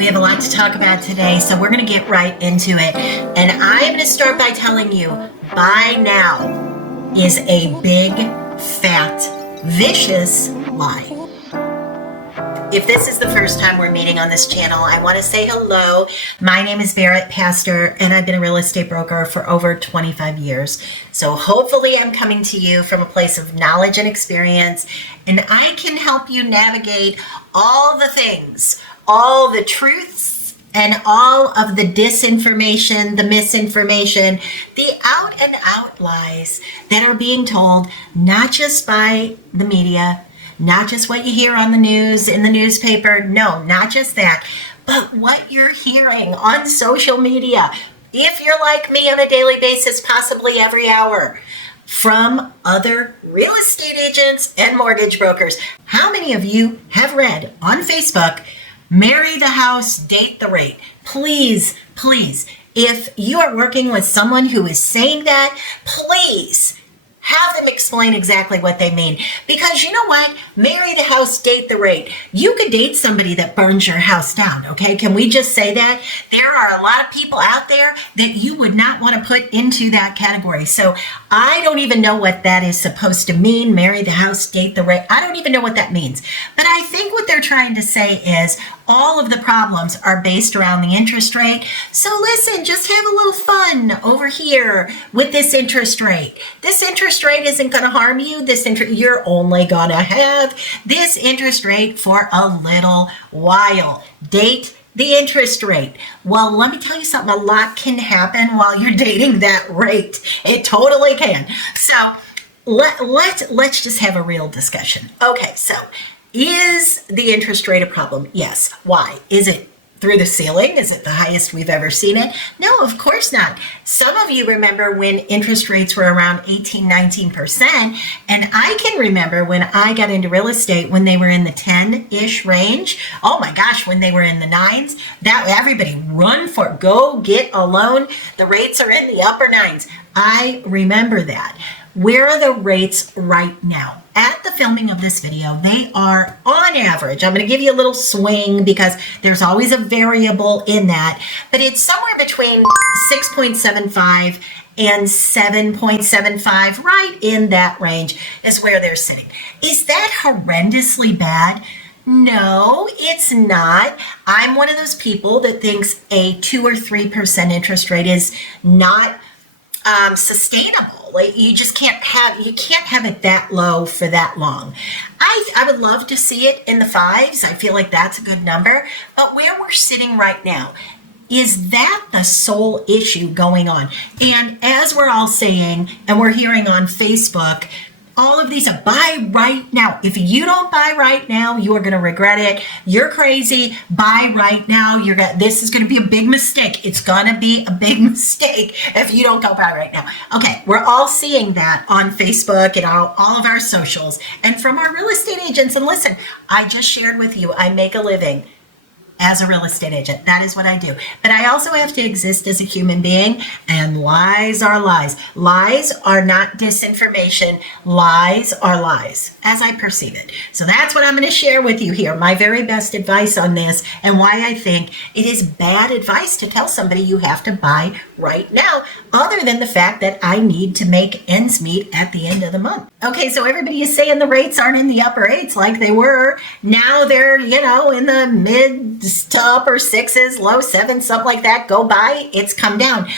we have a lot to talk about today, so we're going to get right into it. And I'm going to start by telling you, buy now is a big, fat, vicious lie. If this is the first time we're meeting on this channel, I want to say hello. My name is Barrett Pastor, and I've been a real estate broker for over 25 years. So hopefully I'm coming to you from a place of knowledge and experience, and I can help you navigate all the things, all the truths, and all of the disinformation, the misinformation, the out and out lies that are being told, not just by the media, not just what you hear on the news, in the newspaper, no, not just that, but what you're hearing on social media, if you're like me on a daily basis, possibly every hour, from other real estate agents and mortgage brokers. How many of you have read on Facebook, marry the house, date the rate? Please, please, if you are working with someone who is saying that, please have them explain exactly what they mean. Because you know what? Marry the house, date the rate. You could date somebody that burns your house down, okay? Can we just say that? There are a lot of people out there that you would not want to put into that category. So I don't even know what that is supposed to mean, marry the house, date the rate. I don't even know what that means. But I think what they're trying to say is all of the problems are based around the interest rate. So listen, just have a little fun over here with this interest rate. This interest rate isn't going to harm you. You're only going to have this interest rate for a little while. Date the interest rate. Well, let me tell you something. A lot can happen while you're dating that rate. It totally can. So let's just have a real discussion. Okay, so is the interest rate a problem? Yes. Why? Is it through the ceiling? Is it the highest we've ever seen it? No, of course not. Some of you remember when interest rates were around 18, 19%. And I can remember when I got into real estate when they were in the 10-ish range. Oh my gosh, when they were in the 9s, that everybody run for it. Go get a loan. The rates are in the upper 9s. I remember that. Where are the rates right now? At the filming of this video, they are on average. I'm going to give you a little swing because there's always a variable in that, but it's somewhere between 6.75 and 7.75, right in that range is where they're sitting. Is that horrendously bad? No, it's not. I'm one of those people that thinks a 2 or 3% interest rate is not sustainable. Like you can't have it that low for that long. I would love to see it in the 5s. I feel like that's a good number. But where we're sitting right now, is that the sole issue going on? And as we're all saying, and we're hearing on Facebook, all of these are buy right now. If you don't buy right now, you are going to regret it. You're crazy. Buy right now. This is going to be a big mistake. It's going to be a big mistake if you don't go buy right now. Okay, we're all seeing that on Facebook and all of our socials and from our real estate agents. And listen, I just shared with you, I make a living as a real estate agent. That is what I do. But I also have to exist as a human being, and lies are lies. Lies are not disinformation. Lies are lies, as I perceive it. So that's what I'm going to share with you here, my very best advice on this, and why I think it is bad advice to tell somebody you have to buy right now, other than the fact that I need to make ends meet at the end of the month. Okay, so everybody is saying the rates aren't in the upper 8s like they were. Now they're, in the mid to upper 6s, low 7s, something like that. Go buy. It's come down.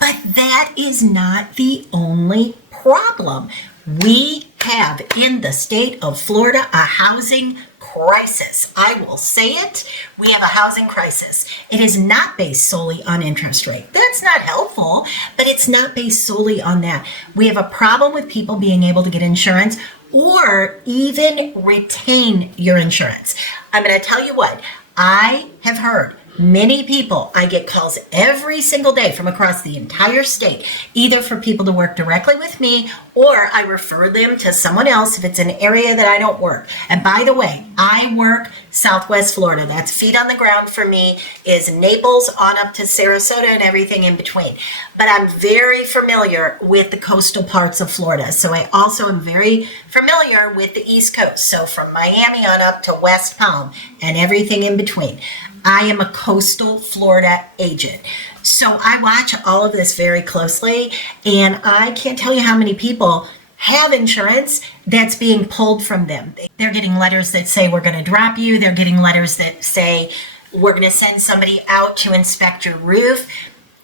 But that is not the only problem. We have in the state of Florida a housing crisis. I will say it. We have a housing crisis. It is not based solely on interest rate. That's not helpful, but it's not based solely on that. We have a problem with people being able to get insurance or even retain your insurance. I'm going to tell you what, I have heard many people, I get calls every single day from across the entire state, either for people to work directly with me or I refer them to someone else if it's an area that I don't work. And by the way, I work Southwest Florida. That's feet on the ground for me is Naples on up to Sarasota and everything in between. But I'm very familiar with the coastal parts of Florida. So I also am very familiar with the East Coast. So from Miami on up to West Palm and everything in between. I am a coastal Florida agent. So I watch all of this very closely, and I can't tell you how many people have insurance that's being pulled from them. They're getting letters that say we're going to drop you. They're getting letters that say we're going to send somebody out to inspect your roof.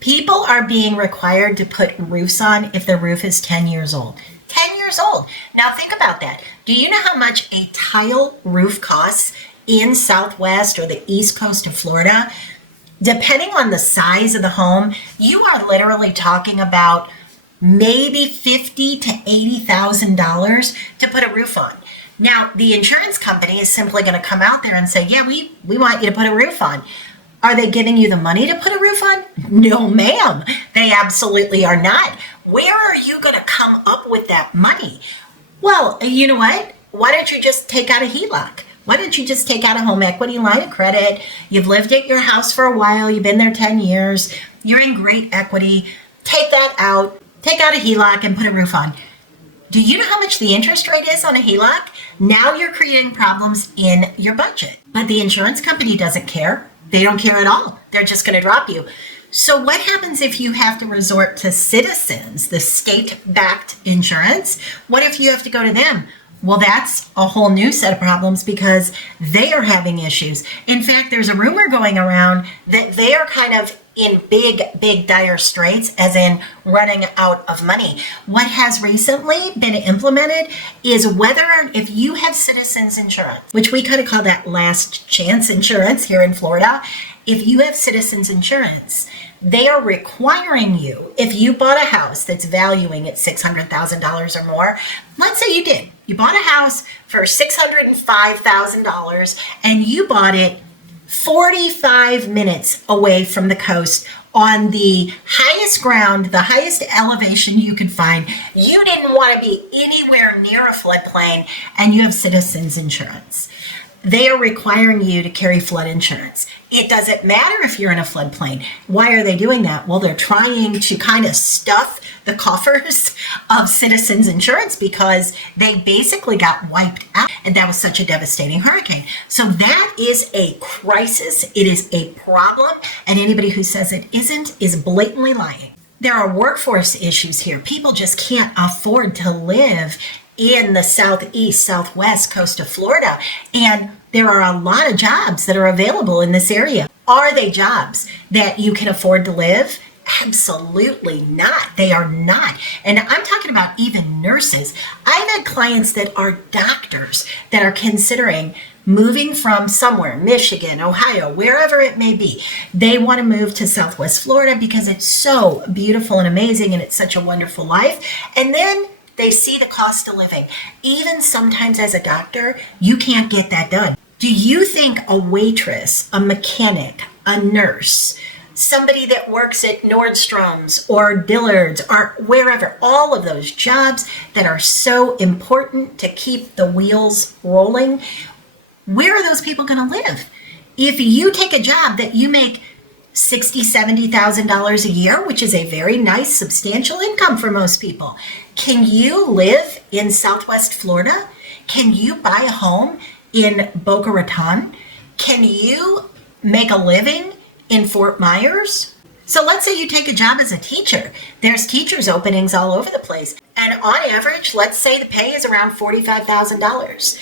People are being required to put roofs on if the roof is 10 years old. 10 years old. Now think about that. Do you know how much a tile roof costs in Southwest or the East Coast of Florida? Depending on the size of the home, you are literally talking about maybe $50,000 to $80,000 to put a roof on. Now, the insurance company is simply going to come out there and say, yeah, we want you to put a roof on. Are they giving you the money to put a roof on? No, ma'am. They absolutely are not. Where are you going to come up with that money? Well, you know what? Why don't you just take out a HELOC? Why don't you just take out a home equity line of credit? You've lived at your house for a while. You've been there 10 years. You're in great equity. Take that out. Take out a HELOC and put a roof on. Do you know how much the interest rate is on a HELOC? Now you're creating problems in your budget. But the insurance company doesn't care. They don't care at all. They're just going to drop you. So what happens if you have to resort to Citizens, the state-backed insurance? What if you have to go to them? Well, that's a whole new set of problems because they are having issues. In fact, there's a rumor going around that they are kind of in big dire straits, as in running out of money. What has recently been implemented is whether or if you have Citizens insurance, which we kind of call that last chance insurance here in Florida. If you have Citizens insurance, they are requiring you, if you bought a house that's valuing at $600,000 or more, let's say you did. You bought a house for $605,000 and you bought it 45 minutes away from the coast on the highest ground, the highest elevation you could find. You didn't want to be anywhere near a floodplain and you have Citizens insurance. They are requiring you to carry flood insurance. It doesn't matter if you're in a floodplain. Why are they doing that? Well, they're trying to kind of stuff the coffers of Citizens insurance because they basically got wiped out. And that was such a devastating hurricane. So that is a crisis. It is a problem. And anybody who says it isn't is blatantly lying. There are workforce issues here. People just can't afford to live in the southeast, southwest coast of Florida. And there are a lot of jobs that are available in this area. Are they jobs that you can afford to live? Absolutely not. They are not. And I'm talking about even nurses. I've had clients that are doctors that are considering moving from somewhere, Michigan, Ohio, wherever it may be. They want to move to Southwest Florida because it's so beautiful and amazing and it's such a wonderful life. And then they see the cost of living. Even sometimes as a doctor, you can't get that done. Do you think a waitress, a mechanic, a nurse, somebody that works at Nordstrom's or Dillard's or wherever, all of those jobs that are so important to keep the wheels rolling, where are those people going to live? If you take a job that you make $60,000, $70,000 a year, which is a very nice, substantial income for most people, can you live in Southwest Florida? Can you buy a home in Boca Raton? Can you make a living in Fort Myers? So let's say you take a job as a teacher. There's teachers openings all over the place. And on average, let's say the pay is around $45,000.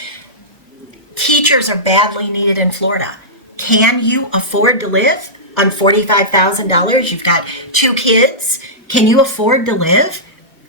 Teachers are badly needed in Florida. Can you afford to live on $45,000? You've got 2 kids. Can you afford to live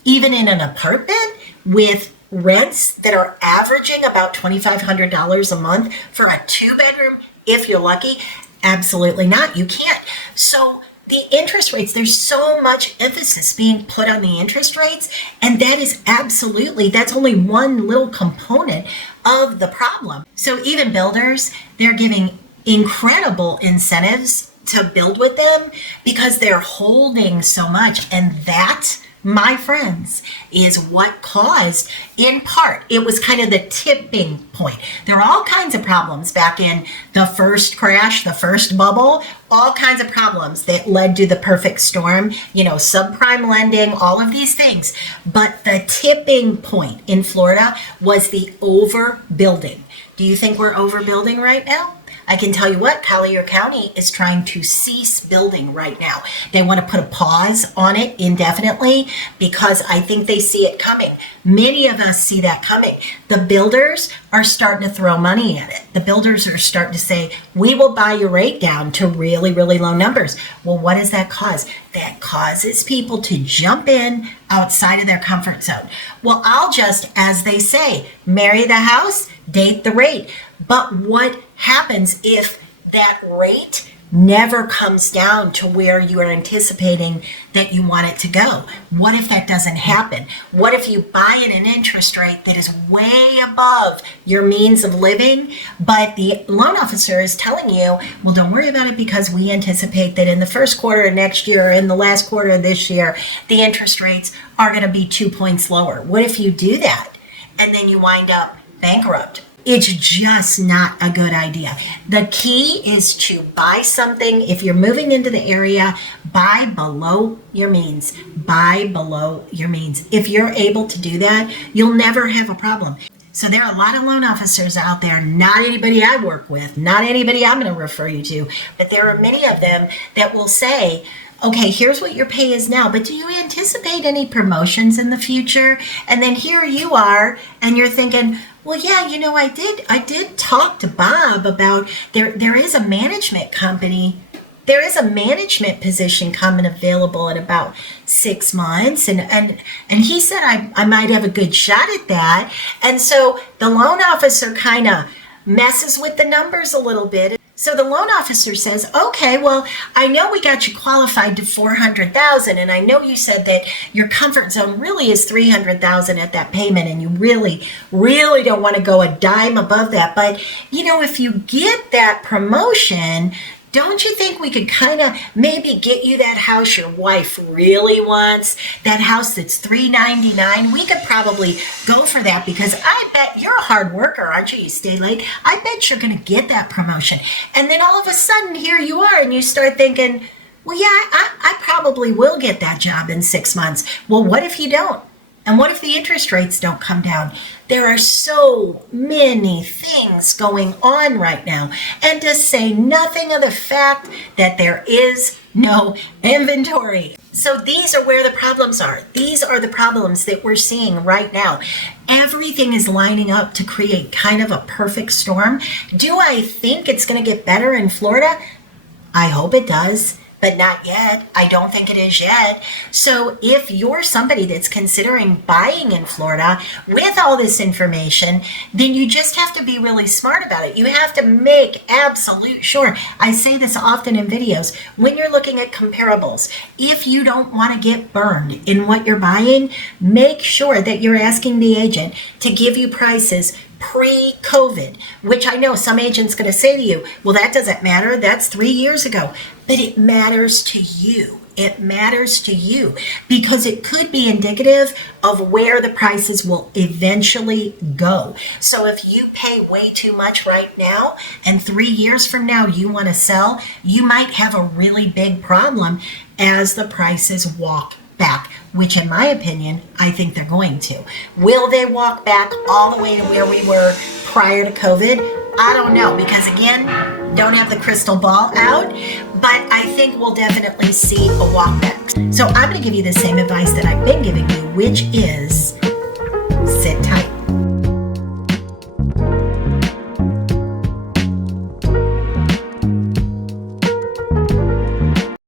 even in an apartment with rents that are averaging about $2,500 a month for a 2-bedroom if you're lucky? Absolutely not. You can't. So the interest rates, there's so much emphasis being put on the interest rates, and that is absolutely, that's only one little component of the problem. So even builders, they're giving incredible incentives to build with them because they're holding so much, and that, my friends, is what caused, in part, it was kind of the tipping point. There are all kinds of problems back in the first crash, the first bubble, all kinds of problems that led to the perfect storm, subprime lending, all of these things. But the tipping point in Florida was the overbuilding. Do you think we're overbuilding right now? I can tell you what, Collier County is trying to cease building right now. They want to put a pause on it indefinitely because I think they see it coming. Many of us see that coming. The builders are starting to throw money at it. The builders are starting to say, we will buy your rate down to really, really low numbers. Well, what does that cause? That causes people to jump in outside of their comfort zone. Well, I'll just, as they say, marry the house, date the rate. But what happens if that rate never comes down to where you are anticipating that you want it to go? What if that doesn't happen? What if you buy at an interest rate that is way above your means of living, but the loan officer is telling you, well, don't worry about it because we anticipate that in the first quarter of next year, in the last quarter of this year, the interest rates are going to be 2 points lower. What if you do that and then you wind up bankrupt? It's just not a good idea. The key is to buy something. If you're moving into the area, buy below your means. Buy below your means. If you're able to do that, you'll never have a problem. So there are a lot of loan officers out there, not anybody I work with, not anybody I'm going to refer you to, but there are many of them that will say, okay, here's what your pay is now, but do you anticipate any promotions in the future? And then here you are, and you're thinking, well, yeah, I did talk to Bob about there is a management company. There is a management position coming available in about 6 months. And he said I might have a good shot at that. And so the loan officer kind of messes with the numbers a little bit. So the loan officer says, okay, well, I know we got you qualified to $400,000, and I know you said that your comfort zone really is $300,000 at that payment, and you really, really don't want to go a dime above that. But, if you get that promotion, don't you think we could kind of maybe get you that house your wife really wants? That house that's $399? We could probably go for that because I bet you're a hard worker, aren't you? You stay late. I bet you're going to get that promotion. And then all of a sudden, here you are, and you start thinking, well, yeah, I probably will get that job in 6 months. Well, what if you don't? And what if the interest rates don't come down? There are so many things going on right now. And to say nothing of the fact that there is no inventory. So these are where the problems are. These are the problems that we're seeing right now. Everything is lining up to create kind of a perfect storm. Do I think it's going to get better in Florida? I hope it does. But not yet. I don't think it is yet. So if you're somebody that's considering buying in Florida with all this information, then you just have to be really smart about it. You have to make absolute sure. I say this often in videos. When you're looking at comparables, if you don't want to get burned in what you're buying, make sure that you're asking the agent to give you prices pre-COVID, which I know some agent's going to say to you, well, that doesn't matter. That's 3 years ago. But it matters to you. It matters to you because it could be indicative of where the prices will eventually go. So if you pay way too much right now and 3 years from now you want to sell, you might have a really big problem as the prices walk back, which in my opinion, I think they're going to. Will they walk back all the way to where we were prior to COVID? I don't know, because again, don't have the crystal ball out, but I think we'll definitely see a walk back. So I'm going to give you the same advice that I've been giving you, which is sit tight.